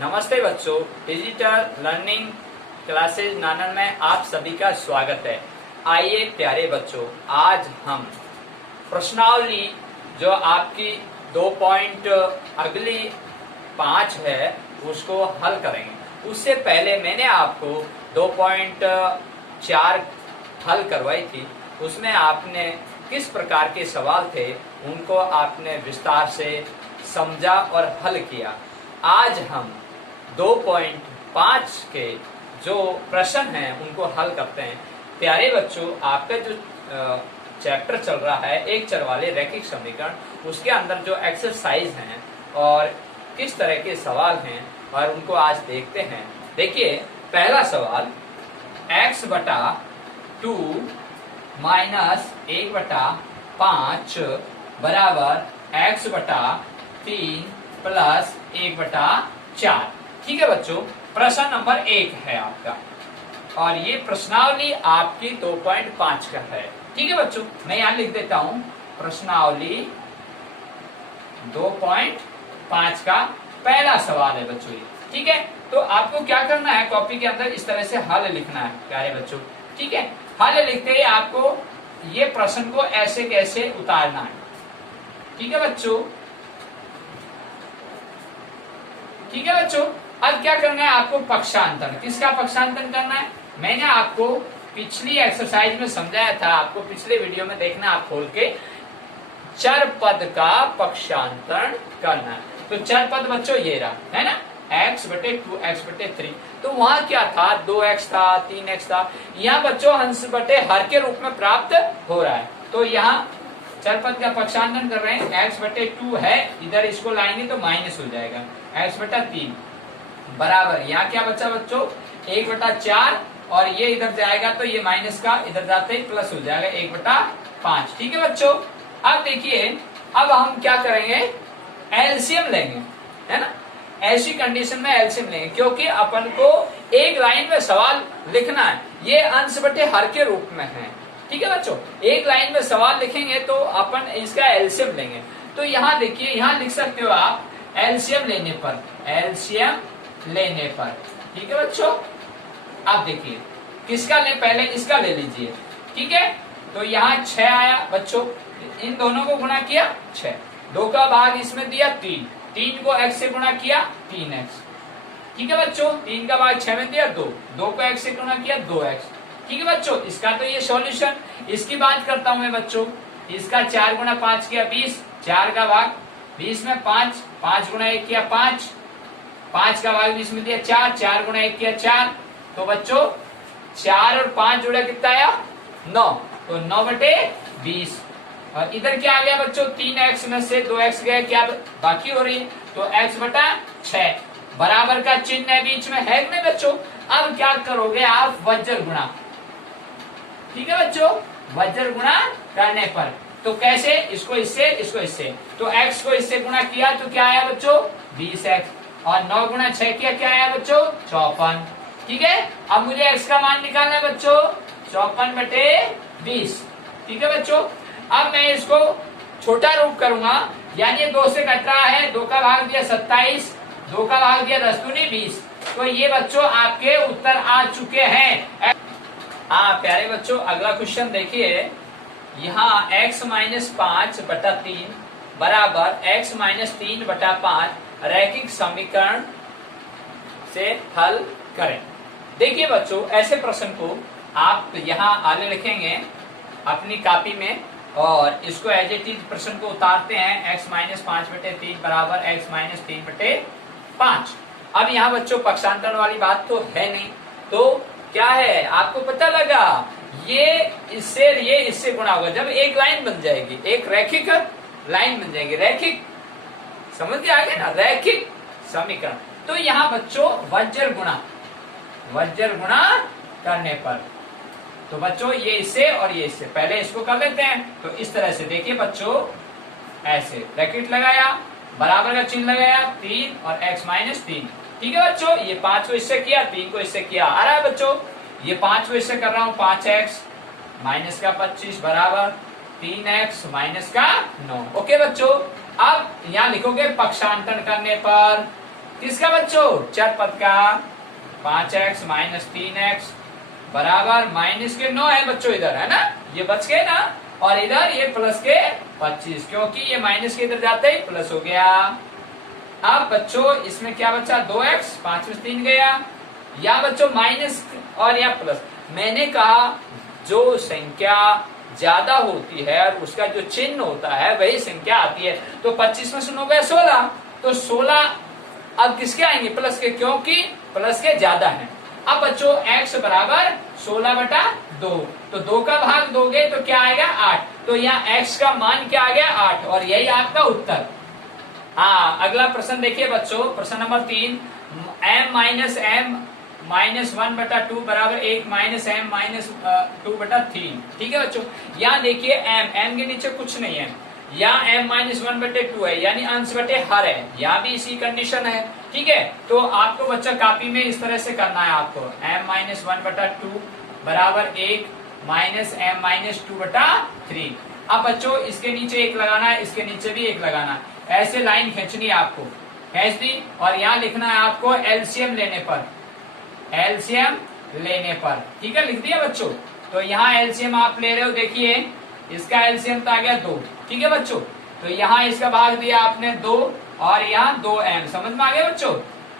नमस्ते बच्चों, digital learning classes नानन में आप सभी का स्वागत है। आइए प्यारे बच्चों, आज हम प्रश्नावली जो आपकी 2 पॉइंट अगली 5 है उसको हल करेंगे। उससे पहले मैंने आपको 2.4 हल करवाई थी। उसमें आपने किस प्रकार के सवाल थे उनको आपने विस्तार से समझा और हल किया। आज हम 2.5 के जो प्रश्न हैं उनको हल करते हैं। प्यारे बच्चों, आपका जो चैप्टर चल रहा है एक चर वाले रैखिक समीकरण, उसके अंदर जो एक्सरसाइज हैं और किस तरह के सवाल हैं और उनको आज देखते हैं। देखिए, पहला सवाल x/2 माइनस 1/5 बराबर x/3 प्लस 1/4। ठीक है बच्चों, प्रश्न नंबर 1 है आपका और ये प्रश्नावली आपकी 2.5 का है। ठीक है बच्चों, मैं यहां लिख देता हूं प्रश्नावली 2.5 का पहला सवाल है बच्चों ये। ठीक है, तो आपको क्या करना है, कॉपी के अंदर इस तरह से हल लिखना है प्यारे बच्चों। ठीक है, हल लिखते ही आपको ये प्रश्न को ऐसे कैसे उतारना है। ठीक है बच्चों, ठीक है बच्चों। अब क्या करना है आपको, पक्षांतरण। किसका पक्षांतरण करना है, मैंने आपको पिछली एक्सरसाइज में समझाया था। आपको पिछले वीडियो में देखना, आप खोल के चर पद का पक्षांतरण करना है। तो चर पद बच्चों ये रहा है ना, x/2 x/3। तो वहां क्या था, 2x था, 3x था। यहाँ बच्चों हंस बटे हर के रूप में प्राप्त हो रहा है। तो यहाँ चर पद का पक्षांतरण कर रहे हैं। x/2 है, इधर इसको लाएंगे तो माइनस हो जाएगा। x/3 बराबर यहाँ क्या बचा बच्चों, 1/4 और ये इधर जाएगा तो ये माइनस का इधर जाते ही प्लस हो जाएगा 1/5। ठीक है बच्चों। अब देखिए, अब हम क्या करेंगे, एलसीएम लेंगे, है ना। ऐसी कंडीशन में एलसीएम लेंगे क्योंकि अपन को एक लाइन में सवाल लिखना है। ये अंश बटे हर के रूप में है। ठीक है बच्चों, एक लाइन में सवाल लिखेंगे तो अपन इसका एलसीएम लेंगे। तो यहाँ देखिए, यहाँ लिख सकते हो आप एलसीएम लेने पर, एलसीएम लेने पर। ठीक है बच्चों, आप देखिए किसका ले, पहले इसका ले लीजिए। ठीक है, तो यहाँ 6 आया बच्चों, इन दोनों को गुणा किया 6, 2 का भाग इसमें दिया 3, 3 को x से गुणा किया 3x। ठीक है बच्चों, 3 का भाग 6 में दिया 2, 2 को x से गुणा किया 2x। ठीक है बच्चों, इसका तो ये सॉल्यूशन। इसकी बात करता हूं मैं बच्चों, इसका 4 गुणा 5 किया 20, 4 का भाग 20 में 5, 5 गुणा 1 किया 5, 5 का भाग 20 में दिया 4, 4 गुणा 1 किया 4। तो बच्चों 4 और 5 जुड़ा कितना आया, 9। तो 9/20 और इधर क्या आ गया बच्चों, 3x में से 2x गया, क्या बाकी हो रही है, तो x/6 बराबर का चिन्ह है बीच में, है नहीं बच्चों। अब क्या करोगे आप, वज्र गुणा। ठीक है बच्चों, वज्र गुणा करने पर तो कैसे, इसको इससे, इसको इससे, तो x को इससे गुणा किया तो क्या आया बच्चों, 20x और 9 गुणा 6 किया, क्या आया बच्चों, 54। ठीक है, अब मुझे x का मान निकालना है बच्चों, 54/20। ठीक है बच्चों, अब मैं इसको छोटा रूप करूंगा, यानी 2 से कट रहा है, 2 का भाग दिया 27, 2 का भाग दिया 10 दूनी 20। तो ये बच्चों आपके उत्तर आ चुके हैं। हाँ प्यारे बच्चों, अगला क्वेश्चन देखिए, यहाँ x-5/3 बराबर x-3/5 रैखिक समीकरण से हल करें। देखिए बच्चों, ऐसे प्रश्न को आप यहाँ आगे लिखेंगे अपनी कॉपी में और इसको एज इट इज प्रश्न को उतारते हैं। x-5/3 बराबर x-3/5। अब यहाँ बच्चों पक्षांतरण वाली बात तो है नहीं, तो क्या है आपको पता लगा, ये इससे गुणा होगा जब एक लाइन बन जाएगी, एक रैखिक लाइन बन जाएगी। रैखिक समझ के आगे ना, रैखिक समीकरण। तो यहाँ बच्चों वज्र गुणा करने पर, तो बच्चों ये इससे और ये इससे, पहले इसको कर लेते हैं। तो इस तरह से देखिए बच्चों, ऐसे ब्रैकेट लगाया, बराबर का चिन्ह लगाया, 3 और x-3। ठीक है बच्चों, ये 5 को इससे किया, 3 को इससे किया, आ रहा है बच्चों। ये 5 को इससे कर रहा हूं, 5x माइनस का 25 बराबर 3x माइनस का 9। ओके बच्चों, अब यहाँ लिखोगे पक्षांतरण करने पर किसका बच्चों? चर पद का। 5x माइनस 3x बराबर माइनस के 9 है बच्चों, इधर है ना, ये बच गए ना, और इधर ये प्लस के 25, क्योंकि ये माइनस के इधर जाते ही प्लस हो गया। अब बच्चों इसमें क्या बचा? 2x, 5 में 3 गया, या बच्चों माइनस और या प्लस। मैंने कहा जो संख्या ज्यादा होती है और उसका जो चिन्ह होता है वही संख्या आती है। तो 25 में सुनो गया 16, तो 16 अब किसके आएंगे? प्लस के, क्योंकि प्लस के ज्यादा है। अब बच्चों x बराबर 16/2, तो 2 का भाग दोगे तो क्या आएगा? 8। तो यहाँ x का मान क्या आ गया? 8, और यही आपका उत्तर। हाँ, अगला प्रश्न देखिए बच्चों, प्रश्न number 3, m minus m minus 1/2 बराबर 1 माइनस m माइनस 2/3। ठीक है बच्चों, यहाँ देखिए m के नीचे कुछ नहीं है, यहाँ m माइनस 1/2 है, यानी अंश बटे हर है, यहाँ भी इसी कंडीशन है। ठीक है, तो आपको बच्चा कॉपी में इस तरह से करना है आपको, m माइनस 1/2 बराबर 1 माइनस m माइनस 2/3। अब बच्चों इसके नीचे 1 लगाना है, इसके नीचे भी 1 लगाना है, ऐसे लाइन खींचनी है आपको, खींच दी, और यहाँ लिखना है आपको एलसीएम लेने पर, एलसीएम लेने पर। ठीक है, लिख दिया बच्चों। तो यहाँ एलसीएम आप ले रहे हो, देखिए इसका एलसीएम तो आ गया 2। ठीक है बच्चों, तो यहाँ इसका भाग दिया आपने 2, और यहाँ 2m, समझ में आ गया बच्चों,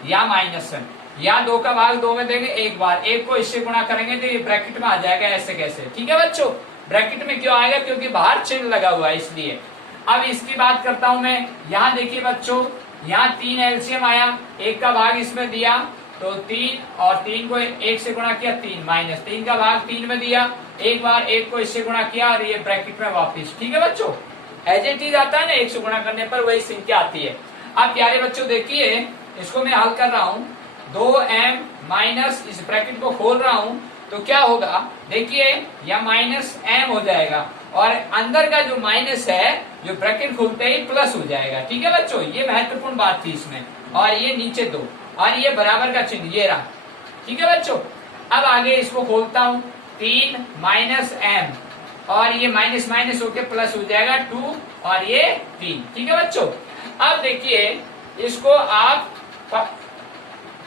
यहाँ माइनस है, यहाँ 2 का भाग 2 में देंगे एक बार, 1 को इससे गुणा करेंगे तो ये ब्रैकेट में आ जाएगा, ऐसे कैसे। ठीक है बच्चों, ब्रैकेट में क्यों आएगा? क्योंकि बाहर चिन्ह लगा हुआ है, इसलिए। अब इसकी बात करता हूं मैं, यहाँ देखिए बच्चों, यहाँ 3 एलसीएम आया, 1 का भाग इसमें दिया तो 3, और 3 को 1 से गुणा किया 3, माइनस 3 का भाग 3 में दिया, एक बार 1 को इससे गुणा किया, और ये ब्रैकेट में वापिस। ठीक है बच्चों, एज इट इज आता है ना, 1 से गुणा करने पर वही संख्या आती है। अब प्यारे बच्चों देखिए, इसको मैं हल कर रहा हूँ, 2m माइनस, इस ब्रैकेट को खोल रहा हूँ, तो क्या होगा? देखिए यह माइनस m हो जाएगा, और अंदर का जो माइनस है, जो ब्रैकेट खोलते ही प्लस हो जाएगा। ठीक है बच्चों, ये महत्वपूर्ण बात थी इसमें, और ये नीचे 2, और ये बराबर का चिन्ह ये रहा। ठीक है बच्चों, अब आगे इसको खोलता हूँ, 3 माइनस m, और ये माइनस माइनस होके प्लस हो जाएगा 2, और ये 3। ठीक है बच्चों, अब देखिए इसको आप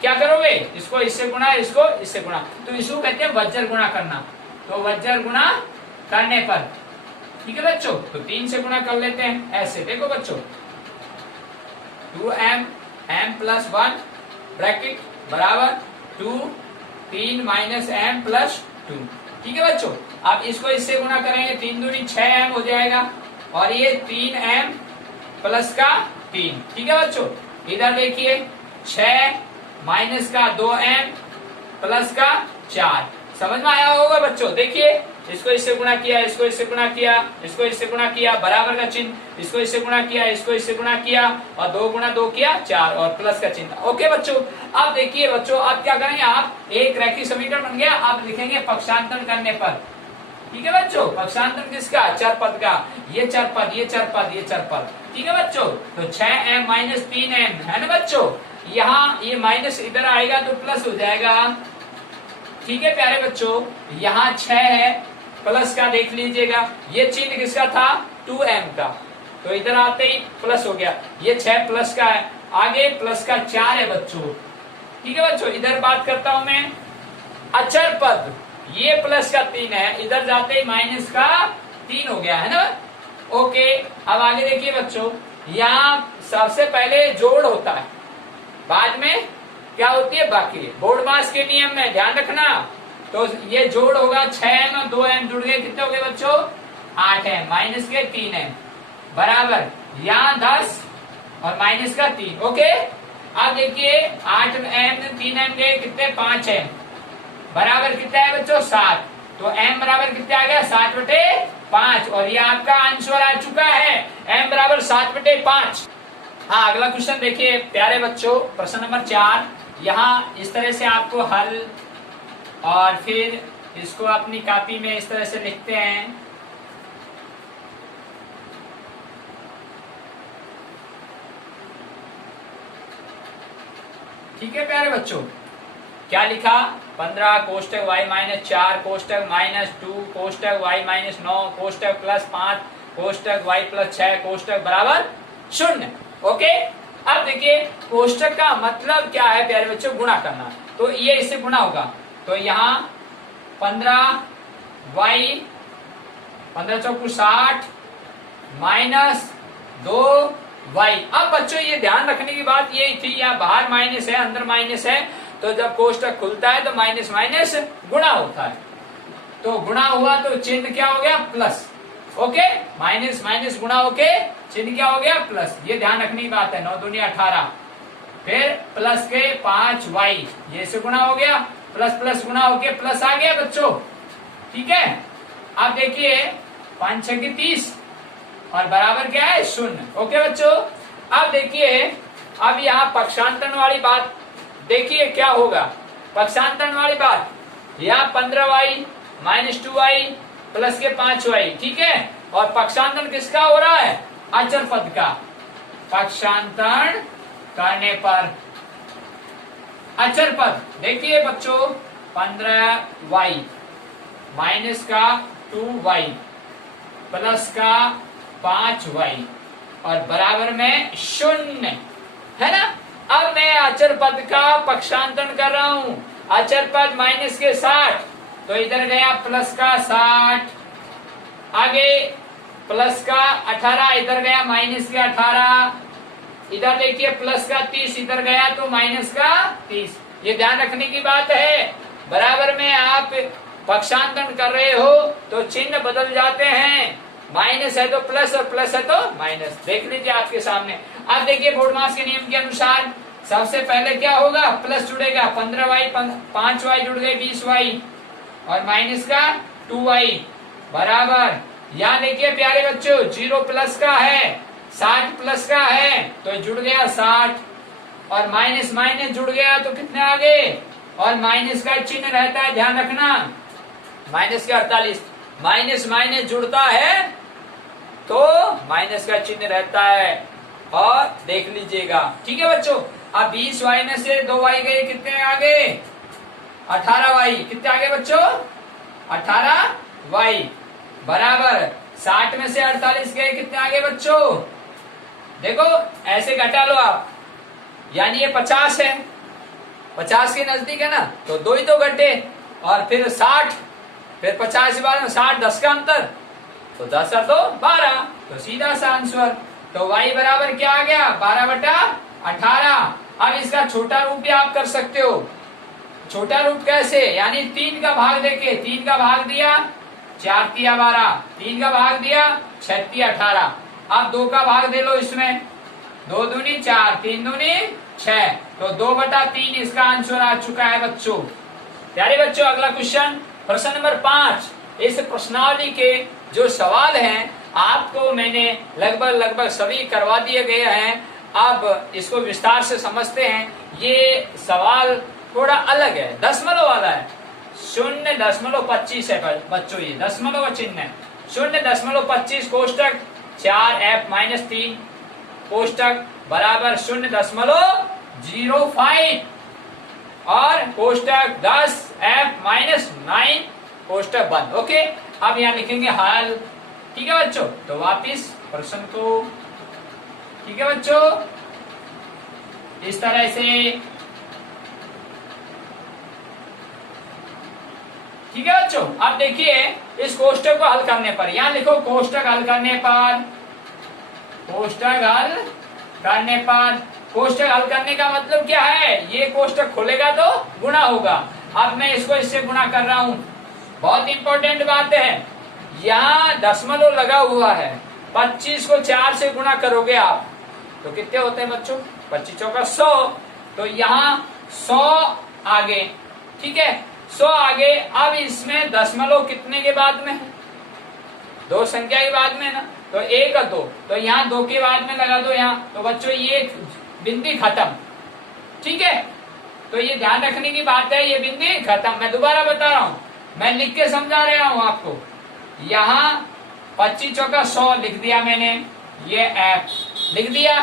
क्या करोगे? इसको इससे गुणा, इसको इससे गुणा, तो इसको कहते हैं वज्र गुणा करना। तो वज्र गुणा करने पर, ठीक है बच्चों, तो 3 से गुणा कर लेते हैं, ऐसे देखो बच्चों, 2m m प्लस 1 ब्रैकेट बराबर 2, 3 माइनस m प्लस 2। ठीक है बच्चों, अब इसको इससे गुणा करेंगे, 3 दूनी 6m हो जाएगा, और ये 3m प्लस का 3। ठीक है बच्चों, इधर देखिए 6 माइनस का 2m प्लस का 4, समझ में आया होगा बच्चों। देखिए इसको इससे गुणा किया, इसको इससे गुणा किया, इसको इससे गुणा किया, बराबर का चिन्ह, इसको इससे गुणा किया, इसको इससे गुणा किया, और 2 गुणा 2 किया 4, और प्लस का चिन्ह। ओके बच्चों, अब देखिए बच्चों, अब क्या करेंगे आप, एक रैखिक समीकरण बन गया, आप लिखेंगे पक्षांतरण करने पर। ठीक है बच्चों, पक्षांतरण किसका? चर पद का, ये चर पद, ये चर पद, ये चर पद। ठीक है बच्चों, तो 6m माइनस 3m है ना बच्चों, यहाँ ये माइनस इधर आएगा तो प्लस हो जाएगा। ठीक है प्यारे बच्चों, यहाँ 6 है, प्लस का देख लीजिएगा, ये चिन्ह किसका था? 2m का, तो इधर आते ही प्लस हो गया, ये 6 प्लस का है, आगे प्लस का 4 है बच्चों। ठीक है बच्चों, इधर बात करता हूं मैं अचर पद, ये प्लस का 3 है, इधर जाते ही माइनस का 3 हो गया है ना। ओके, अब आगे देखिए बच्चों, यहाँ सबसे पहले जोड़ होता है, बाद में क्या होती है बाकी। बोर्ड मास के नियम में ध्यान रखना, तो ये जोड़ होगा, 6m और 2m जुड़ गए, कितने हो गए बच्चों? 8m माइनस के 3m बराबर, यहाँ 10 और माइनस का 3। ओके, अब देखिए 8m 3m गए, कितने? 5m बराबर कितना है बच्चों? 7। तो m बराबर कितना आ गया? 7/5, और ये आपका आंसर आ चुका है, m बराबर 7/5। हाँ, अगला क्वेश्चन देखिए प्यारे बच्चों, प्रश्न नंबर 4। यहाँ इस तरह से आपको हल, और फिर इसको अपनी कॉपी में इस तरह से लिखते हैं। ठीक है प्यारे बच्चों, क्या लिखा? 15 कोष्टक y माइनस 4 कोष्टक माइनस 2 कोष्टक y माइनस 9 कोष्टक प्लस 5 कोष्टक y प्लस 6 कोष्टक बराबर 0। ओके, अब देखिए कोष्टक का मतलब क्या है प्यारे बच्चों, गुणा करना। तो ये इससे गुणा होगा, तो यहाँ 15y 15 चौकू 60 माइनस 2y। अब बच्चों ये ध्यान रखने की बात ये थी, यहाँ बाहर माइनस है अंदर माइनस है, तो जब कोष्टक खुलता है तो माइनस माइनस गुणा होता है, तो गुणा हुआ तो चिन्ह क्या हो गया प्लस। ओके, माइनस माइनस गुणा होके चिन्ह क्या हो गया प्लस, ये ध्यान रखने की बात है। 9 दूनी 18, फिर प्लस के 5y, ये से गुणा हो गया, प्लस प्लस गुणा होके प्लस आ गया बच्चों। ठीक है, अब देखिए 5 6 की 30 और बराबर क्या है 0। ओके बच्चों, अब देखिए अब यहाँ पक्षांतरण वाली बात देखिए क्या होगा। पक्षांतरण वाली बात, यहाँ 15y माइनस 2y प्लस के 5y, ठीक है, और पक्षांतरण किसका हो रहा है, अचर पद का। पक्षांतरण करने पर अचर पद देखिए बच्चों 15y माइनस का 2y प्लस का 5y और बराबर में 0 है ना। अब मैं अचर पद का पक्षांतरण कर रहा हूं, अचर पद माइनस के 60, तो इधर गया प्लस का 60, आगे प्लस का 18, इधर गया माइनस का 18, इधर देखिए प्लस का 30, इधर गया तो माइनस का 30। ये ध्यान रखने की बात है, बराबर में आप पक्षांतरण कर रहे हो तो चिन्ह बदल जाते हैं, माइनस है तो प्लस और प्लस है तो माइनस। देख लीजिए आपके सामने। अब देखिए बोर्डमास के नियम के अनुसार सबसे पहले क्या होगा, प्लस जुड़ेगा 15y 5y जुड़ गए 20y और माइनस का 2y बराबर, यहाँ देखिए प्यारे बच्चों 0 प्लस का है 60 प्लस का है तो जुड़ गया 60 और माइनस माइनस जुड़ गया तो कितने आ गए, और माइनस का चिन्ह रहता है, ध्यान रखना, माइनस का 48, माइनस माइनस जुड़ता है तो माइनस का चिन्ह रहता है, और देख लीजिएगा। ठीक है बच्चों, अब 20y में से 2y गए, कितने आ गए 18y, कितने आ गए बच्चों 18y बराबर 60 में से 48 गए, कितने आ गए बच्चों, देखो ऐसे घटा लो आप, यानी ये 50 है, 50 के नजदीक है ना, तो 2 ही तो घटे, और फिर 60, फिर 50 के बाद में 60 10 का अंतर, तो 10 तो 12, तो सीधा सा आंसर। तो y बराबर क्या आ गया 12/18। अब इसका छोटा रूप भी आप कर सकते हो। छोटा रूप कैसे, यानी 3 का भाग देके, 3 का भाग दिया 4 तिया 12, 3 का भाग दिया 6 तिया 18, अब 2 का भाग दे लो इसमें, 2 दूनी 4 3 दूनी 6, तो 2/3 इसका आंसर आ चुका है बच्चों। प्यारे बच्चों अगला क्वेश्चन, प्रश्न नंबर 5। इस प्रश्नावली के जो सवाल हैं आपको मैंने लगभग सभी करवा दिए गए हैं। अब इसको विस्तार से समझते हैं। ये सवाल थोड़ा अलग है, दशमलव वाला है, 0.25 है बच्चों, ये दशमलव का चिन्ह है। 0.25 कोष्टक 4f-3 कोष्टक बराबर 0.05 और कोष्टक 10f-9 कोष्टक बंद। ओके, अब यहाँ लिखेंगे हल। ठीक है बच्चों, तो वापिस प्रश्न को, ठीक है बच्चों, इस तरह से, ठीक है बच्चों। अब देखिए इस कोष्टक को हल करने पर, यहाँ लिखो कोष्टक हल करने पर, कोष्टक हल करने पर, कोष्टक हल करने का मतलब क्या है, ये कोष्टक खुलेगा तो गुणा होगा। अब मैं इसको इससे गुणा कर रहा हूं, बहुत इंपॉर्टेंट बात है, यहाँ दशमलव लगा हुआ है, 25 को 4 से गुणा करोगे आप तो कितने होते हैं बच्चों, 25 चौका 100, तो यहाँ 100 आगे, ठीक है 100 आगे। अब इसमें दशमलव कितने के बाद में है, 2 संख्या के बाद में ना, तो 1 और 2, तो यहाँ 2 के बाद में लगा दो यहाँ, तो बच्चों ये बिंदी खत्म। ठीक है, तो ये ध्यान रखने की बात है, ये बिंदी खत्म। मैं दोबारा बता रहा हूँ, मैं लिख के समझा रहा हूँ आपको। यहाँ 25 चौका 100 लिख दिया मैंने, ये f लिख दिया।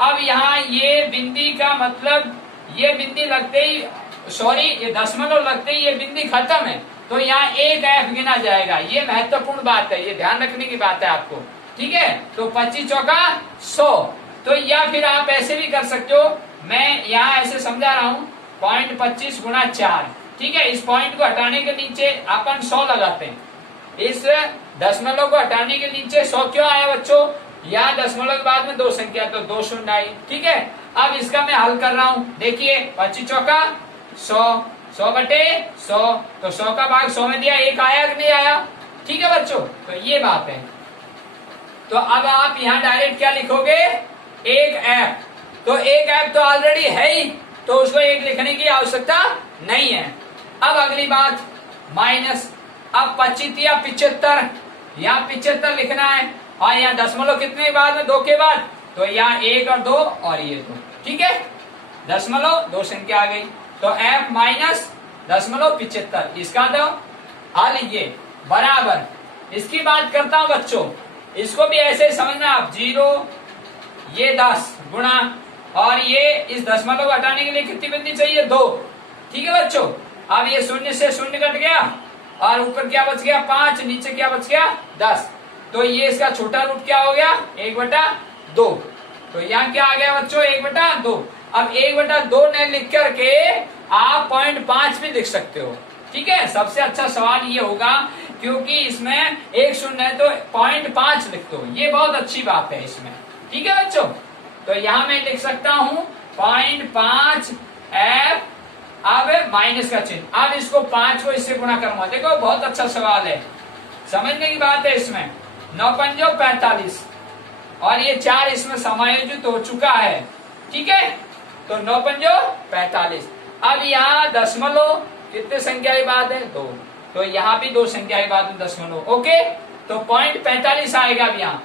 अब यहाँ ये बिंदी का मतलब, ये बिंदी लगते ही, सॉरी ये दशमलव लगते ही ये बिंदी खत्म है, तो यहाँ 1 f गिना जाएगा। ये महत्वपूर्ण बात है, ये ध्यान रखने की बात है आपको। ठीक है, तो 25 चौका 100, तो या फिर आप ऐसे भी कर सकते हो, मैं यहाँ ऐसे समझा रहा हूँ 0.25 गुणा 4, ठीक है। इस पॉइंट को हटाने के नीचे अपन 100 लगाते हैं, इस दशमलव को हटाने के नीचे 100 क्यों आया बच्चों, यहाँ दशमलव के बाद में 2 संख्या तो 2 शून्य आई, ठीक है। अब इसका मैं हल कर रहा हूँ, देखिए 25 चौका 100, 100 बटे 100, तो 100 का भाग 100 में दिया, 1 आया कि नहीं आया, ठीक है बच्चों। तो ये बात है। तो अब आप यहाँ डायरेक्ट क्या लिखोगे, 1f, तो 1f तो ऑलरेडी है ही, तो उसको 1 लिखने की आवश्यकता नहीं है। अब अगली बात माइनस, अब 25 या 75, यहाँ 75 लिखना है, और यहाँ दशमलव कितने के बाद में, 2 के बाद, तो यहाँ 1 और 2 और ये 2, ठीक है। दशमलव 2 संख्या आ गई, तो f माइनस दशमलव 75, इसका दो हल ये बराबर, इसकी बात करता हूं बच्चों, इसको भी ऐसे समझना आप, 0 ये 10 गुणा, और ये इस दशमलव हटाने के लिए कितनी बिंदी चाहिए, 2, ठीक है बच्चों। अब ये शून्य से शून्य कट गया, और ऊपर क्या बच गया 5, नीचे क्या बच गया 10, तो ये इसका छोटा रूट क्या हो गया 1/2, तो यहाँ क्या आ गया बच्चों 1/2। अब 1/2 ने लिख करके आप 0.5 भी लिख सकते हो, ठीक है। सबसे अच्छा सवाल ये होगा, क्योंकि इसमें एक शून्य है तो 0.5 लिख दो, ये बहुत अच्छी बात है इसमें, ठीक है बच्चों। तो यहाँ मैं लिख सकता हूँ 0.5 f, अब माइनस का चिन्ह, अब इसको 5 को इससे गुणा करूंगा, देखो बहुत अच्छा सवाल है, समझने की बात है इसमें। 9 पंजो 45, और ये 4 इसमें समायोजित हो चुका है, ठीक है। तो 9 पंजो 45, अब यहाँ दशमलव कितने संख्या की बात है 2, तो यहाँ भी 2 संख्या की बात है दशमलव, ओके। तो 0.45 आएगा अब यहाँ,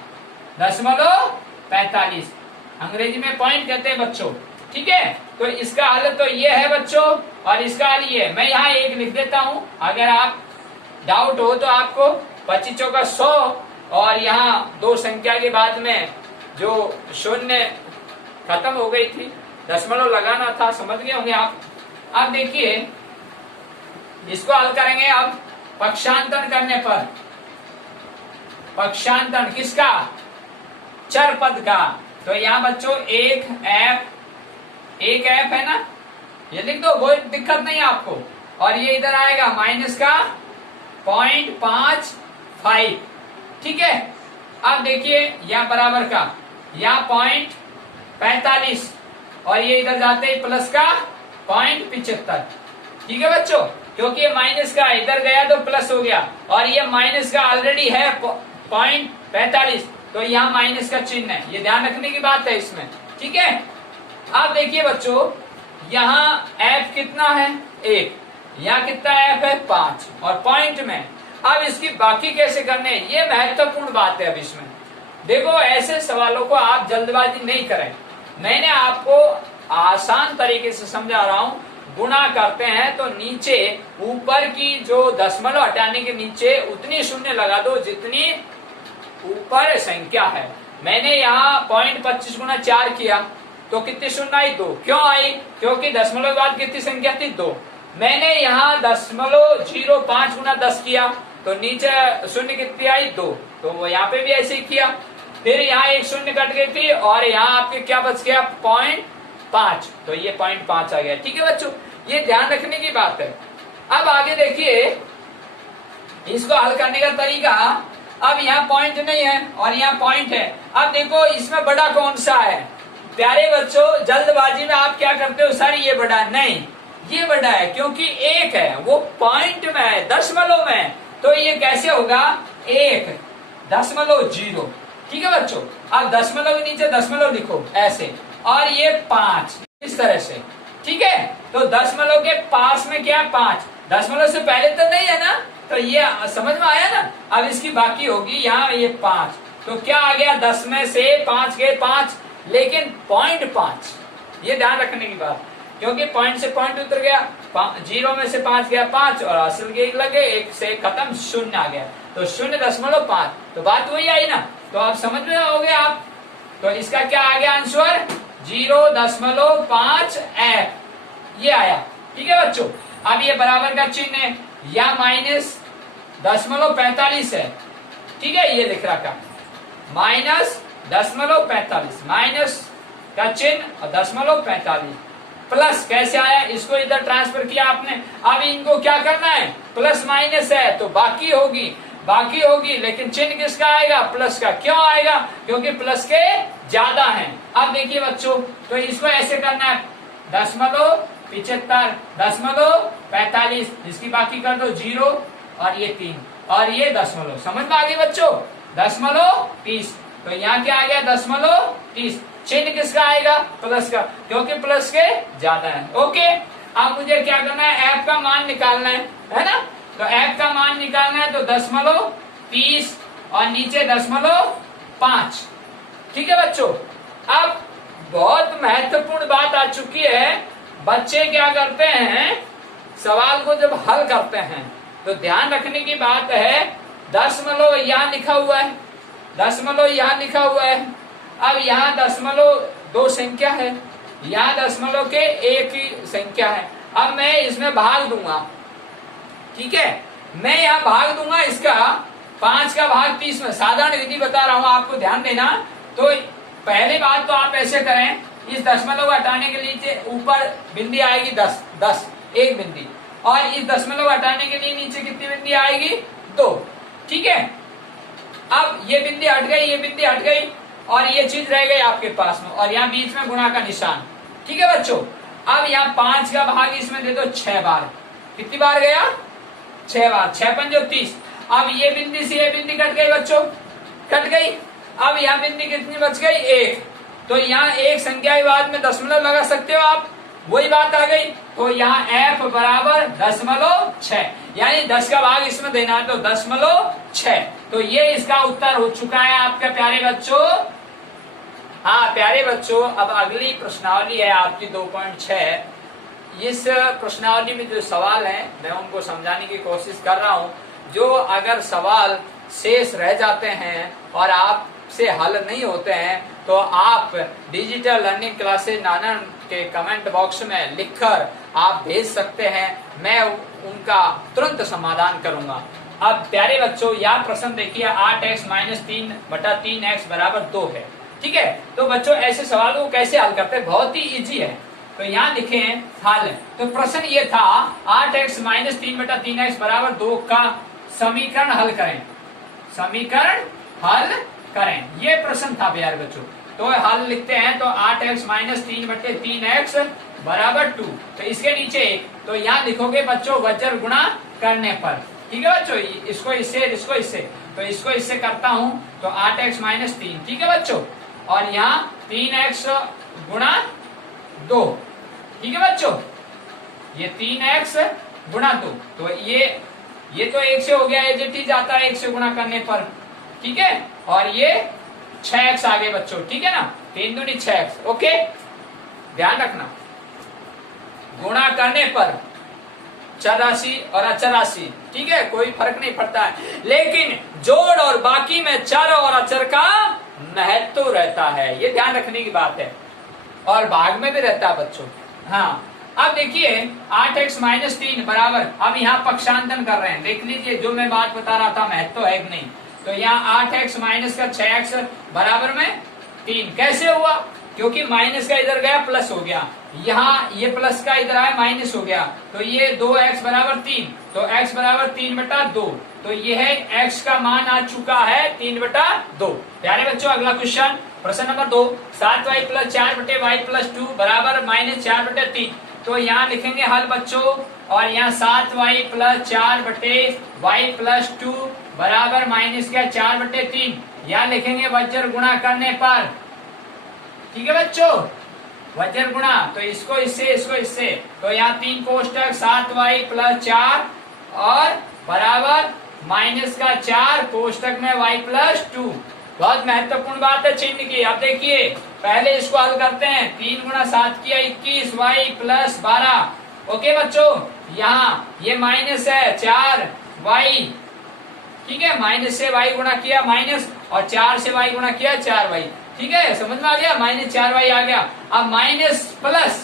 दशमलव 45, अंग्रेजी में पॉइंट कहते हैं बच्चों, ठीक है। तो इसका हल तो ये है बच्चों, और इसका हल ये है, मैं यहाँ 1 लिख देता हूँ, अगर आप डाउट हो तो आपको 25 चौका 100, और यहाँ 2 संख्या के बाद में जो शून्य खत्म हो गई थी, दशमलव लगाना था, समझ गए होंगे आप। अब देखिए इसको हल करेंगे, अब पक्षांतरण करने पर, पक्षांतरण किसका, चर पद का, तो यहाँ बच्चों 1f है ना, ये लिख दो, कोई दिक्कत नहीं है आपको, और ये इधर आएगा माइनस का 0.55, ठीक है। अब देखिए यहाँ बराबर का, यहाँ 0.45, और ये इधर जाते ही प्लस का 0.75, ठीक है बच्चों, क्योंकि ये माइनस का इधर गया तो प्लस हो गया, और ये माइनस का ऑलरेडी है 0.45, तो यहाँ माइनस का चिन्ह है, ये ध्यान रखने की बात है इसमें, ठीक है। अब देखिए बच्चों, यहाँ f कितना है 1, यहाँ कितना f है 5, और पॉइंट में अब इसकी बाकी कैसे करने, ये महत्वपूर्ण बात है। अब इसमें देखो, ऐसे सवालों को आप जल्दबाजी नहीं करें, मैंने आपको आसान तरीके से समझा रहा हूं। गुणा करते हैं तो नीचे ऊपर की जो दशमलव हटाने के नीचे उतनी शून्य लगा दो जितनी ऊपर संख्या है। मैंने यहाँ 0.25 गुणा 4 किया तो कितनी शून्य आई 2, क्यों आई, क्योंकि दशमलव के बाद कितनी संख्या थी 2। मैंने यहाँ 0.05 गुणा 10 किया तो नीचे शून्य कितनी आई 2, तो वो यहाँ पे भी ऐसे ही किया। फिर यहाँ एक शून्य कट गई थी और यहाँ आपके क्या बच गया 0.5, तो ये 0.5 आ गया, ठीक है बच्चों, ये ध्यान रखने की बात है। अब आगे देखिए इसको हल करने का तरीका। अब यहाँ पॉइंट नहीं है और यहाँ पॉइंट है। अब देखो इसमें बड़ा कौन सा है, प्यारे बच्चों, जल्दबाजी में आप क्या करते हो, सर ये बड़ा, नहीं ये बड़ा है क्योंकि 1 है, वो पॉइंट में है, दशमलव में, तो ये कैसे होगा 1.0, ठीक है बच्चों। अब दशमलव के नीचे दशमलव लिखो ऐसे, और ये 5 इस तरह से, ठीक है। तो दशमलव के पास में क्या 5, दशमलव से पहले तो नहीं है ना, तो ये समझ में आया ना। अब इसकी बाकी होगी यहाँ ये 5, तो क्या आ गया 10 में से 5 गए 5, लेकिन 0.5, ये ध्यान रखने की बात, क्योंकि पॉइंट से पॉइंट उतर गया, 0 में से 5 गया 5 और असल के 1 लगे, 1 से खत्म, 0 आ गया, तो 0.5, तो बात वही आई ना। तो आप समझ में आओगे आप, तो इसका क्या आ गया आंसर 0.5 f, ये आया, ठीक है बच्चों। अब ये बराबर का चिन्ह है या माइनस 0.45 है, ठीक है, ये लिख रखा -0.45 माइनस का चिन्ह और दशमलव 45 प्लस कैसे आया, इसको इधर ट्रांसफर किया आपने। अब इनको क्या करना है, प्लस माइनस है तो बाकी होगी, लेकिन चिन्ह किसका आएगा, प्लस का। क्यों आएगा, क्योंकि प्लस के ज्यादा है। अब देखिए बच्चों, तो इसको ऐसे करना है, दशमलव 75 दशमलव 45, इसकी बाकी कर दो 0 और ये 3 और ये दशमलव, समझ में आ गई बच्चों, दशमलव 30। तो यहाँ क्या आ गया, दशमलव 30। चिन्ह किसका आएगा, प्लस का, क्योंकि प्लस के ज्यादा है। ओके, अब मुझे क्या करना है, एफ का मान निकालना है ना। तो एफ का मान निकालना है तो दशमलव 30 और नीचे दशमलव 5। ठीक है बच्चों, अब बहुत महत्वपूर्ण बात आ चुकी है। बच्चे क्या करते हैं, सवाल को जब हल करते हैं तो ध्यान रखने की बात है, दशमलव यहाँ लिखा हुआ है, दशमलव यहाँ लिखा हुआ है। अब यहाँ दशमलव 2 संख्या है, यहाँ दशमलव के 1 ही संख्या है। अब मैं इसमें भाग दूंगा, ठीक है, मैं यहाँ भाग दूंगा इसका 5 का भाग 30 में। साधारण विधि बता रहा हूँ, आपको ध्यान देना। तो पहली बात तो आप ऐसे करें, इस दशमलव हटाने के लिए ऊपर बिंदी आएगी 10 एक बिंदी, और इस दशमलव हटाने के लिए नीचे कितनी बिंदी आएगी, 2। ठीक है, अब ये बिंदी हट गई, ये बिंदी हट गई और ये चीज रह गई आपके पास में, और यहाँ बीच में गुणा का निशान। ठीक है बच्चों, अब यहाँ 5 का भाग इसमें दे दो 6 बार। कितनी बार गया, 6 बार, 6 पंजो 30। अब ये बिंदी से ये बिंदी कट गई बच्चों, कट गई। अब यहाँ बिंदी कितनी बच गई, 1। तो यहाँ एक संख्या के बाद में दशमलव लगा सकते हो आप, वही बात आ गई। तो यहाँ f बराबर 0.6, यानी 10 का भाग इसमें देना है तो 0.6। तो ये इसका उत्तर हो चुका है आपके प्यारे बच्चों। हाँ प्यारे बच्चों, अब अगली प्रश्नावली है आपकी 2.6। इस प्रश्नावली में जो सवाल है मैं उनको समझाने की कोशिश कर रहा हूँ। जो अगर सवाल शेष रह जाते हैं और आपसे हल नहीं होते हैं तो आप डिजिटल लर्निंग क्लासेस नानन के कमेंट बॉक्स में लिखकर आप भेज सकते हैं, मैं उनका तुरंत समाधान करूंगा। अब प्यारे बच्चों, यह प्रश्न देखिए, 8x - 3/3x = 2 है। ठीक है, तो बच्चों ऐसे सवालों को कैसे हल करते हैं, बहुत ही इजी है। तो यहाँ लिखे हल। तो प्रश्न ये था 8x - 3/3x = 2 का समीकरण हल करें, समीकरण हल करें, ये प्रश्न था प्यारे बच्चों। तो हल लिखते हैं, तो 8x - 3/3x = 2। तो इसके नीचे तो यहाँ लिखोगे बच्चों वज्र गुणा करने पर। ठीक है बच्चों, इसको इससे, इसको इससे, तो इसको इससे करता हूं तो 8x - 3। ठीक है बच्चों, और यहाँ 3x गुणा 2। ठीक है बच्चों, ये 3x गुणा 2, तो ये तो 1 से हो गया, एजेटी जाता है 1 से गुणा करने पर। ठीक है, और ये 6x आ गए बच्चों। ठीक है ना, 3 दूनी 6x। ओके, ध्यान रखना, गुणा करने पर चर राशि और अचर राशि, ठीक है, कोई फर्क नहीं पड़ता है, लेकिन जोड़ और बाकी में चर और अचर का महत्व रहता है, ये ध्यान रखने की बात है, और भाग में भी रहता है बच्चों। हाँ, अब देखिए 8x - 3 बराबर, अब यहाँ पक्षांतन कर रहे हैं, देख लीजिए जो मैं बात बता रहा था महत्व है कि नहीं। तो यहाँ 8x - का 6x बराबर में 3 कैसे हुआ, क्योंकि माइनस का इधर गया प्लस हो गया, यहाँ ये प्लस का इधर आया माइनस हो गया, तो ये 2x = 3, तो x = 3/2। तो ये है x का मान आ चुका है 3/2। प्यारे बच्चों, अगला क्वेश्चन, प्रश्न नंबर 2, 7y + 4/y + 2 बराबर -4/3। तो यहाँ लिखेंगे हल बच्चों, और यहाँ 7y + 4/y + 2 बराबर -4/3। यहाँ लिखेंगे वज्र गुणा करने पर। ठीक है बच्चों, वज्र गुणा, तो इसको इससे, इसको इससे, तो यहाँ 3 कोष्टक 7y + 4 और बराबर -4 कोष्टक में y + 2। बहुत महत्वपूर्ण बात है चिन्ह की। अब देखिए पहले इसको हल करते हैं, 3 × 7 किया 21, y + 12। ओके बच्चों, यहाँ ये माइनस है 4y, ठीक है, माइनस से y गुणा किया माइनस, और 4 से y गुणा किया 4y। ठीक है, समझ में आ गया, -4y आ गया। अब माइनस प्लस,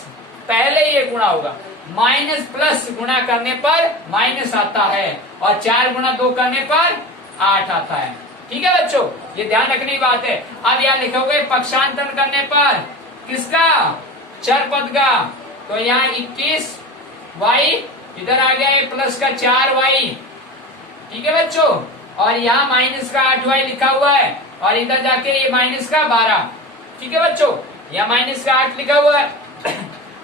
पहले ये गुणा होगा, माइनस प्लस गुणा करने पर माइनस आता है, और 4 × 2 करने पर 8 आता है। ठीक है बच्चों, ये ध्यान रखने की बात है। अब यहाँ लिखोगे पक्षांतरण करने पर किसका, चर पद का। तो यहाँ 21y इधर आ गया ये प्लस का 4y, ठीक है बच्चों। और यहाँ माइनस का 8y लिखा हुआ है और इधर जाके ये माइनस का 12, ठीक है बच्चों। यहाँ माइनस का 8 लिखा हुआ है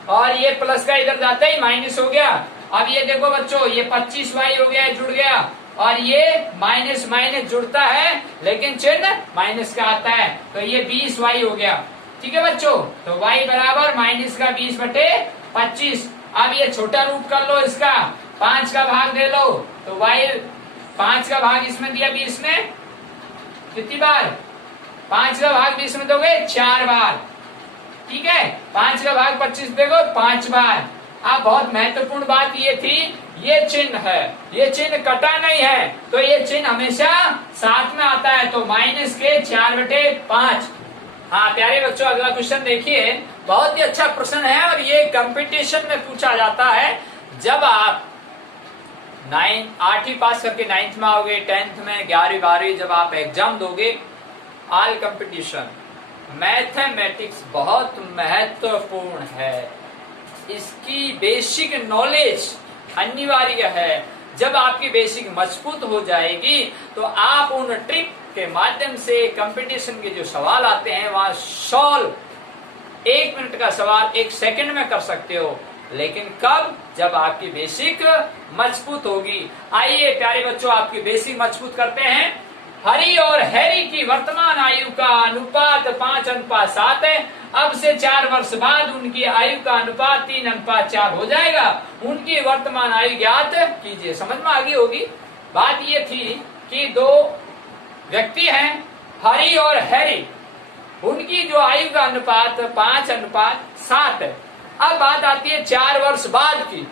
और ये प्लस का इधर जाता ही माइनस हो गया। अब ये देखो बच्चों, ये 25y हो गया, जुड़ गया, और ये माइनस माइनस जुड़ता है लेकिन चिन्ह माइनस का आता है, तो ये 20y हो गया, ठीक है बच्चों। तो y बराबर माइनस का 20/25। अब ये छोटा रूप कर लो, इसका 5 का भाग दे लो, तो y 5 का भाग इसमें दिया 20 में, कितनी बार, 5 का भाग 20 में दोगे 4 बार, ठीक है। 5 का भाग 25 देखो 5 बार। अब बहुत महत्वपूर्ण बात ये थी, ये चिन्ह है, ये चिन्ह कटा नहीं है, तो ये चिन्ह हमेशा साथ में आता है, तो माइनस के 4/5। हाँ प्यारे बच्चों, अगला क्वेश्चन देखिए, बहुत ही अच्छा प्रश्न है और ये कंपटीशन में पूछा जाता है। जब आप 8वीं पास करके 9th में आओगे, 10th में, 11वीं 12वीं जब आप एग्जाम दोगे, ऑल कंपटीशन, मैथमेटिक्स बहुत महत्वपूर्ण है, इसकी बेसिक नॉलेज अनिवार्य है। जब आपकी बेसिक मजबूत हो जाएगी तो आप उन ट्रिक के माध्यम से कंपटीशन के जो सवाल आते हैं वहां सॉल्व, 1 मिनट का सवाल 1 सेकंड में कर सकते हो। लेकिन कब, जब आपकी बेसिक मजबूत होगी। आइए प्यारे बच्चों, आपकी बेसिक मजबूत करते हैं। हरी और हैरी की वर्तमान आयु का अनुपात 5:7 है। अब से 4 वर्ष बाद उनकी आयु का अनुपात 3:4 हो जाएगा। उनकी वर्तमान आयु ज्ञात कीजिए। समझ में आ गई होगी। बात ये थी कि 2 व्यक्ति हैं, हरी और हैरी, उनकी जो आयु का अनुपात 5:7 है। अब बात आती है 4 वर्ष बाद की,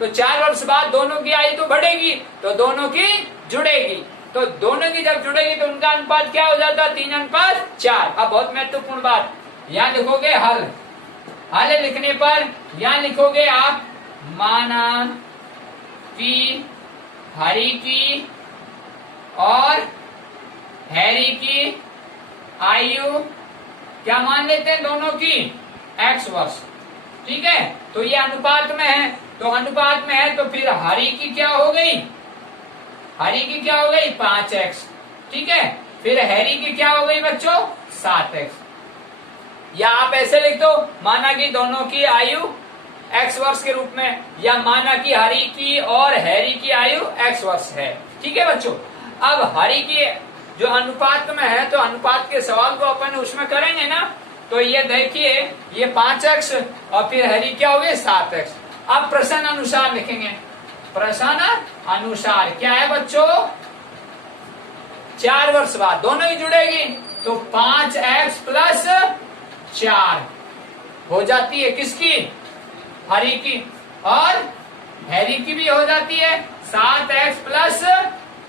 तो 4 वर्ष बाद दोनों की आयु तो बढ़ेगी, तो दोनों की जुड़ेगी, तो दोनों की जब जुड़ेगी तो उनका अनुपात क्या हो जाता है, 3:4। अब बहुत महत्वपूर्ण बात, यहाँ लिखोगे हल, हल लिखने पर यहाँ लिखोगे आप, माना कि हरी की और हैरी की आयु क्या मान लेते हैं, दोनों की x वर्ष, ठीक है। तो ये अनुपात में है, तो अनुपात में है तो फिर हरी की क्या हो गई, हरी की क्या हो गई 5x, ठीक है। फिर हैरी की क्या हो गई बच्चों 7x। या आप ऐसे लिख दो, माना कि दोनों की आयु x वर्ष के रूप में, या माना कि हरी की और हैरी की आयु x वर्ष है, ठीक है बच्चों। अब हरी की जो अनुपात में है, तो अनुपात के सवाल को अपन उसमें करेंगे ना, तो ये देखिए ये 5x और फिर हरी क्या हो गई 7x। अब प्रश्न अनुसार लिखेंगे, प्रश्न अनुसार क्या है बच्चों, 4 वर्ष बाद दोनों ही जुड़ेगी, तो 5x प्लस 4 हो जाती है किसकी, हरी की, और हैरी की भी हो जाती है 7x प्लस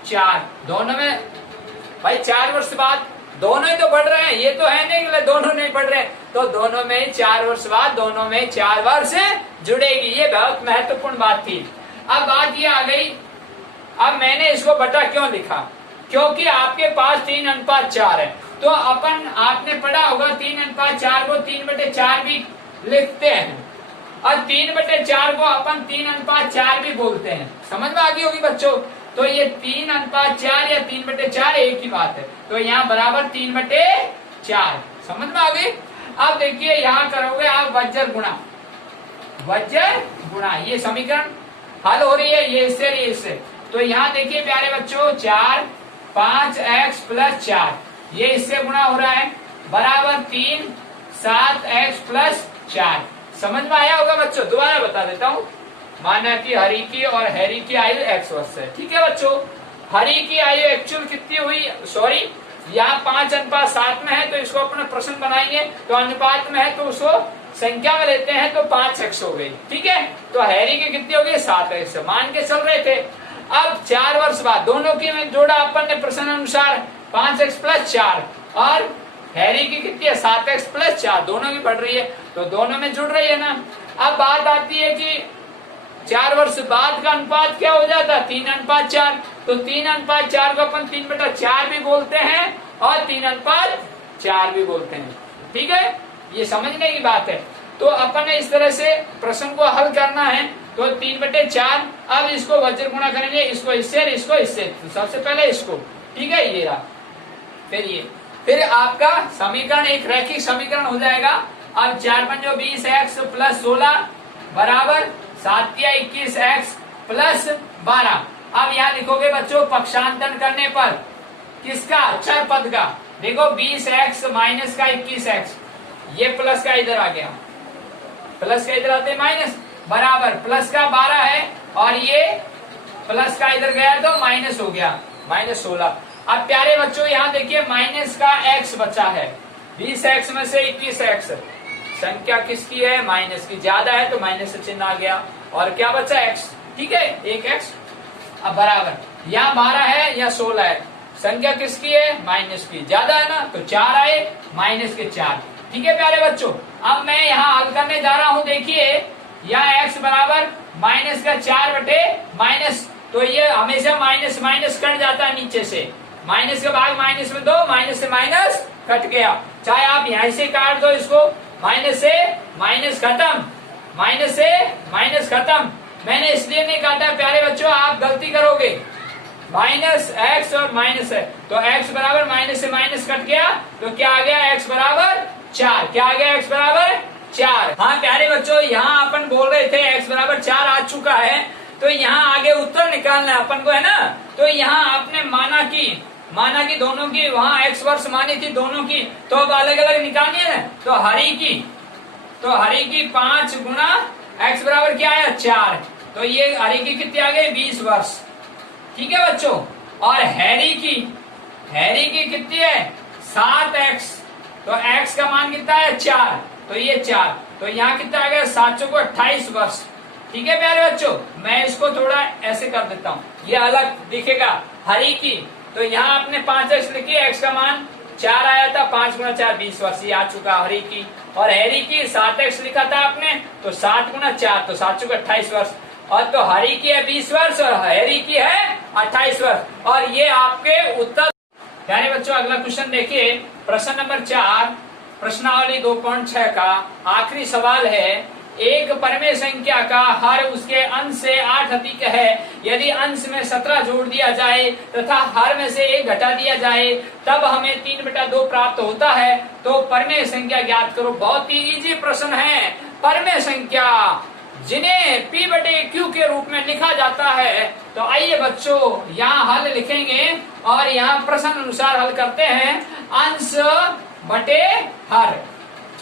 4। दोनों में भाई 4 वर्ष बाद दोनों ही तो बढ़ रहे हैं, ये तो है नहीं कि दोनों नहीं बढ़ रहे, तो दोनों में 4 वर्ष बाद दोनों में 4 वर्ष जुड़ेगी। ये बहुत महत्वपूर्ण बात थी। अब बात ये आ गई, अब मैंने इसको बटा क्यों लिखा, क्योंकि आपके पास 3:4 है, तो अपन आपने पढ़ा होगा 3:4 को 3/4 भी लिखते हैं, और 3/4 को अपन 3:4 भी बोलते हैं। समझ में आ गई होगी बच्चों। तो ये 3:4 या 3/4 एक ही बात है, तो यहाँ बराबर 3/4। समझ में आ गई। अब देखिए यहाँ करोगे आप वज्र गुणा, वज्र गुणा, ये समीकरण हल हो रही है, ये इससे, तो यहाँ देखिए प्यारे बच्चों 4 5x प्लस 4, ये इससे गुणा हो रहा है, बराबर 3 7x प्लस 4। समझ में आया होगा बच्चों। दोबारा बता देता हूँ, माना कि हरी की और हैरी की आयु x वर्ष है, ठीक है बच्चों। हरी की आयु एक्चुअल कितनी हुई, सॉरी यहाँ 5:7 में है, तो इसको अपना प्रश्न बनाएंगे, तो अनुपात में है तो उसको संख्या में लेते हैं, तो 5x हो गई, ठीक है। तो हैरी की कितनी हो गई 7x, मान के चल रहे थे। अब 4 वर्ष बाद दोनों की में जोड़ा अपन ने प्रश्न अनुसार 5x प्लस 4, और हैरी की कितनी है 7x प्लस 4, दोनों की बढ़ रही है, तो दोनों में जुड़ रही है ना। अब बात आती है कि 4 वर्ष बाद का अनुपात क्या हो जाता है 3:4, तो 3:4 को अपन 3/4 भी बोलते हैं और 3:4 भी बोलते हैं, ठीक है। ये समझने की बात है। तो अपन ने इस तरह से प्रश्न को हल करना है। तो 3/4, अब इसको वज्र गुणा करेंगे, इसको इससे और इसको इससे। तो सबसे पहले इसको, ठीक है, ये रहा। फिर आपका समीकरण एक रैखिक समीकरण हो जाएगा। अब 4×5 20x प्लस 16 बराबर 7×21x प्लस 12। अब यहाँ लिखोगे बच्चों पक्षांतरण करने पर किसका, चर पद का। देखो 20x माइनस का 21x, ये प्लस का इधर आ गया, प्लस का इधर आते माइनस, बराबर प्लस का 12 है और ये प्लस का इधर गया तो माइनस हो गया, -16। अब प्यारे बच्चों यहाँ देखिए माइनस का x बचा है, 20x में से 21x, संख्या किसकी है, माइनस की, ज्यादा है तो माइनस से चिन्ह आ गया, और क्या बचा x, ठीक है, 1x। अब बराबर यहाँ 12 है या 16 है, संख्या किसकी है, माइनस की, ज्यादा है ना तो 4 आए, माइनस के 4, ठीक है प्यारे बच्चों। अब मैं यहाँ हल करने जा रहा हूँ, देखिए यहाँ x बराबर माइनस का 4 बटे माइनस, तो ये हमेशा माइनस माइनस कट जाता है नीचे से, माइनस के भाग माइनस में 2, माइनस से माइनस कट गया, चाहे आप यहाँ से काट दो इसको, माइनस से माइनस खत्म, माइनस से माइनस खत्म। मैंने इसलिए नहीं काटा प्यारे बच्चों, आप गलती करोगे, माइनस x और माइनस है तो x बराबर माइनस से माइनस कट गया, तो क्या आ गया, x बराबर 4, क्या आ गया, x बराबर 4। हाँ प्यारे बच्चों, यहाँ अपन बोल रहे थे x बराबर 4 आ चुका है, तो यहाँ आगे उत्तर निकालना है अपन को, है ना। तो यहाँ आपने माना कि दोनों की वहाँ x वर्ष मानी थी दोनों की, तो अब अलग अलग निकालनी है, तो हरी की 5 गुना x बराबर क्या है, 4, तो ये हरी की कितनी आ गई, 20 वर्ष, ठीक है बच्चों। और हैरी की कितनी है, 7x, तो x का मान कितना है, 4, तो ये 4, तो यहाँ कितना आ गया, 7 को 28 वर्ष, ठीक है प्यारे बच्चों। मैं इसको थोड़ा ऐसे कर देता हूँ, ये अलग दिखेगा, हरी की, तो यहाँ आपने 5x लिखी, x का मान 4 आया था, 5 गुना 4 20 वर्ष, ये आ चुका हरी की। और हैरी की 7x लिखा था आपने, तो 7 गुना 4, तो 7 को 28 वर्ष, और तो हरी की है 20 वर्ष और हैरी की है 28 वर्ष, और ये आपके उत्तर। प्यारे बच्चों अगला क्वेश्चन देखिए, प्रश्न नंबर 4 प्रश्नावली 2.6 का आखिरी सवाल है, एक परमेय संख्या का हर उसके अंश से 8 अधिक है, यदि अंश में 17 जोड़ दिया जाए तथा हर में से 1 घटा दिया जाए तब हमें 3/2 प्राप्त होता है, तो परमेय संख्या ज्ञात करो। बहुत ही इजी प्रश्न है, परमेय संख्या जिन्हें p/q के रूप में लिखा जाता है। तो आइए बच्चों यहाँ हल लिखेंगे और यहाँ प्रश्न अनुसार हल करते हैं, अंश बटे हर,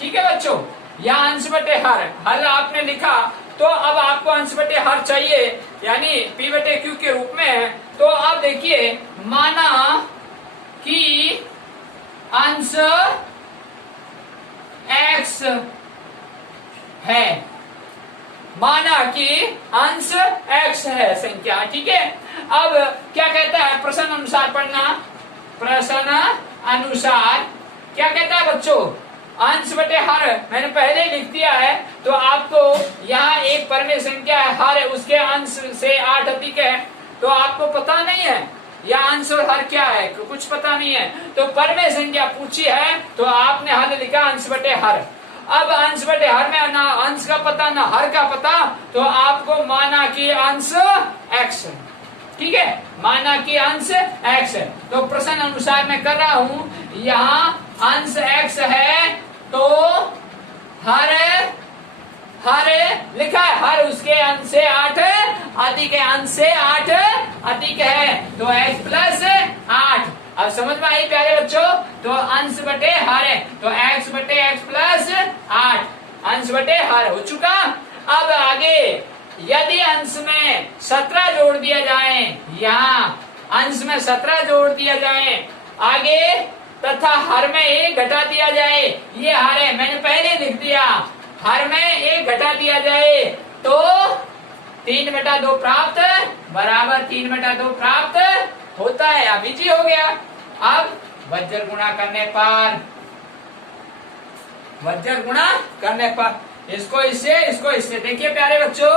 ठीक है बच्चों। यहाँ अंश बटे हर आपने लिखा, तो अब आपको अंश बटे हर चाहिए, यानी p/q के रूप में है। तो अब देखिए, माना कि अंश x है, माना कि अंश x है संख्या, ठीक है। अब क्या कहता है, प्रश्न अनुसार पढ़ना, प्रश्न अनुसार क्या कहता है बच्चों, अंश बटे हर मैंने पहले लिख दिया है, तो आपको यहाँ एक परमेय संख्या है, हर है, उसके अंश से 8 अधिक है, तो आपको पता नहीं है या अंश और हर क्या है, कुछ पता नहीं है, तो परमेय संख्या पूछी है, तो आपने हल लिखा अंश बटे हर। अब अंश बटे हर में ना अंश का पता ना हर का पता, तो आपको माना कि अंश x, ठीक है, माना कि अंश x है। तो प्रश्न अनुसार मैं कर रहा हूँ, यहाँ अंश x है, तो हर लिखा है, हर उसके अंश से 8 अधिक है, अंश से 8 अधिक है, तो x प्लस 8। अब समझ में आई प्यारे बच्चों, तो अंश बटे हर है, तो x बटे x प्लस 8, अंश बटे हर हो चुका। अब आगे यदि अंश में 17 जोड़ दिया जाए, यहाँ अंश में 17 जोड़ दिया जाए आगे, तथा हर में 1 घटा दिया जाए, ये हर है मैंने पहले लिख दिया, हर में 1 घटा दिया जाए, तो 3/2 प्राप्त, बराबर 3/2 प्राप्त होता है। अब इजी हो गया। अब वज्र गुणा करने पर इसको इससे देखिए प्यारे बच्चों,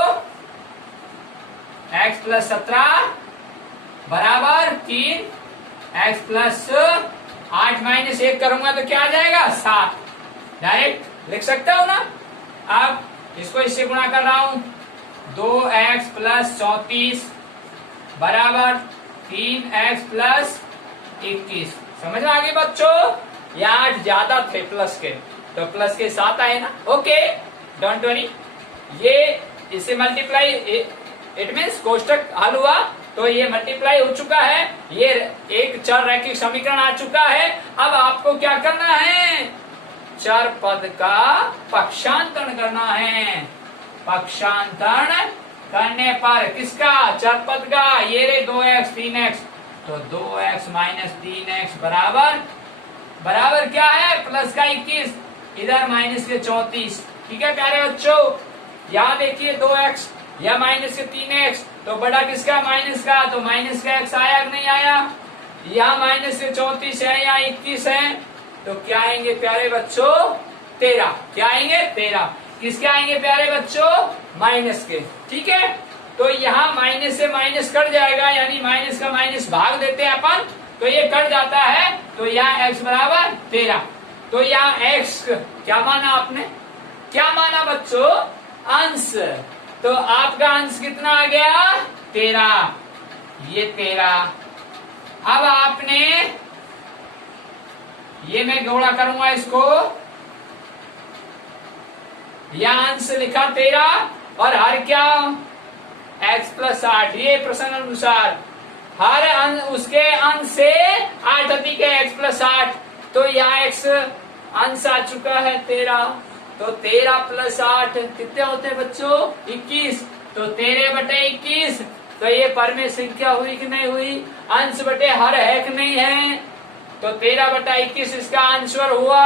x प्लस 17 बराबर 3, x प्लस 8 माइनस 1 करूंगा तो क्या आ जाएगा, 7, डायरेक्ट लिख सकते हो ना। अब इसको इससे गुणा कर रहा हूं, 2x प्लस 34 बराबर 3x प्लस 21। समझ में आ गई बच्चों? या 8 ज्यादा थे प्लस के, तो प्लस के साथ आए ना। Okay, don't worry. ये इसे मल्टीप्लाई, इट मीन्स कोष्टक हल हुआ तो ये मल्टीप्लाई हो चुका है, ये एक चर रैखिक समीकरण आ चुका है। अब आपको क्या करना है? चर पद का पक्षांतरण करना है। पक्षांतरण करने पर किसका? चर पद का। ये रे 2x 3x, तो 2x माइनस 3x बराबर बराबर क्या है? प्लस का 21, इधर माइनस के 34। ठीक है प्यारे बच्चों, यहाँ देखिए 2x या माइनस के 3x, तो बड़ा किसका? माइनस का, तो माइनस का x आया कि नहीं आया? यहाँ माइनस के 34 है, यहाँ 21 है, तो क्या आएंगे प्यारे बच्चों? 13। क्या आएंगे? 13। किसके आएंगे प्यारे बच्चों? माइनस के। ठीक है, तो यहाँ माइनस से माइनस कट जाएगा, यानी माइनस का माइनस भाग देते हैं अपन, तो ये कट जाता है, तो यहाँ x बराबर 13। तो यहाँ x क्या माना आपने? क्या माना बच्चों? अंश। तो आपका अंश कितना आ गया? 13। ये 13। अब आपने ये मैं गुणा करूंगा इसको, यह अंश लिखा 13 और हर क्या? x plus 8। ये प्रश्न अनुसार हर अंश उसके अंश से 8 अधिक है x प्लस 8, तो यहाँ x अंश आ चुका है 13, तो 13 प्लस 8 कितने होते हैं बच्चों? 21। तो 13 बटे 21, तो ये परमेय संख्या हुई कि नहीं हुई? अंश बटे हर है कि नहीं है? तो 13 बटा 21 इसका आंसर हुआ।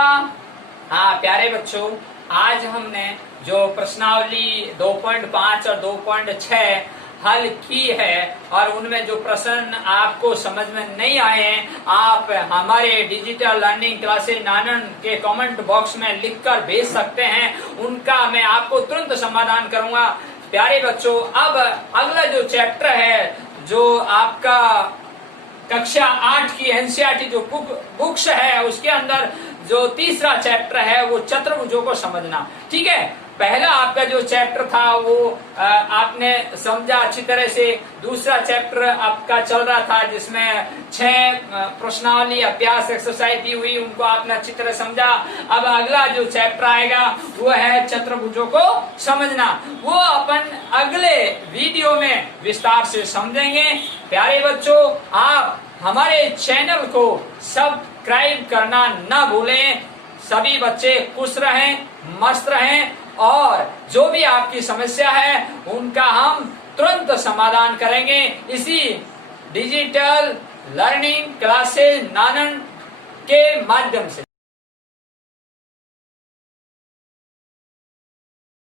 हाँ प्यारे बच्चों, आज हमने जो प्रश्नावली 2.5 और 2.6 हल की है, और उनमें जो प्रश्न आपको समझ में नहीं आए हैं, आप हमारे डिजिटल लर्निंग क्लासेस नानन के कमेंट बॉक्स में लिखकर भेज सकते हैं, उनका मैं आपको तुरंत समाधान करूंगा। प्यारे बच्चों, अब अगला जो चैप्टर है, जो आपका कक्षा 8 की एनसीईआरटी जो बुक्स है, उसके अंदर जो तीसरा चैप्टर है वो चतुर्भुजों को समझना। ठीक है, पहला आपका जो चैप्टर था वो आपने समझा अच्छी तरह से। दूसरा चैप्टर आपका चल रहा था जिसमें 6 प्रश्नावली अभ्यास एक्सरसाइज दी हुई, उनको आपने अच्छी तरह समझा। अब अगला जो चैप्टर आएगा वो है चतुर्भुजों को समझना, वो अपन अगले वीडियो में विस्तार से समझेंगे। प्यारे बच्चों, आप हमारे चैनल को सब्सक्राइब करना न भूलें। सभी बच्चे खुश रहें, मस्त रहें, और जो भी आपकी समस्या है उनका हम तुरंत समाधान करेंगे इसी डिजिटल लर्निंग क्लासेस नानन के माध्यम से।